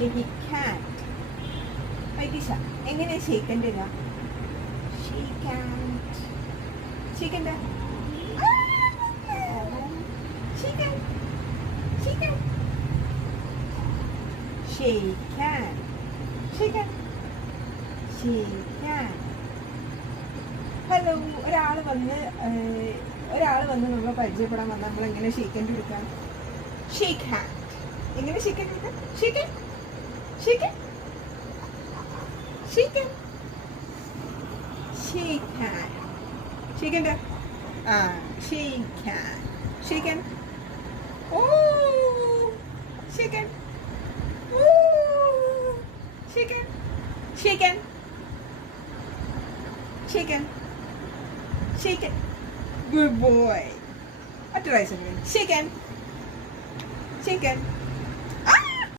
shake hand. വൈകിഷ എങ്ങനെയാ ഷേക്കൻ്റെ ഇതാ ഷേക്ക് ഹാൻഡ് ഷേക്കൻ്റെ ഷേക്കൻ ഷേക്കൻ ഷേക്ക് ഹാൻഡ് ഷേക്കൻ ഷേക്ക് ഹാൻഡ്. ഹലോ, ഒരാൾ വന്ന് നമ്മളെ പരിചയപ്പെടാൻ വന്നാൽ നമ്മൾ എങ്ങനെ ഷേക്ക് ഹാൻഡ് എടുക്കാം? Shake hand. എങ്ങനെ ഷേക്ക് ഹാൻഡ് എടുക്കാം? ഷേക്കൻ ഷേക്കൻ ഷേക്കൻ ഷേക്ക് ഹാൻഡ് ഷേക്കൻ്റെ ഷേക്ക് ഹാൻഡ് ഷേക്കൻ ഓ ഷേക്കൻ ഓ ഷേക്കൻ ഷേക്കൻ ഷേക്കൻ ഷേക്കൻ ഗുഡ് ബോയ്. ഒറ്റ പ്രാവശ്യം ഷേക്കൻ ഷേക്കൻ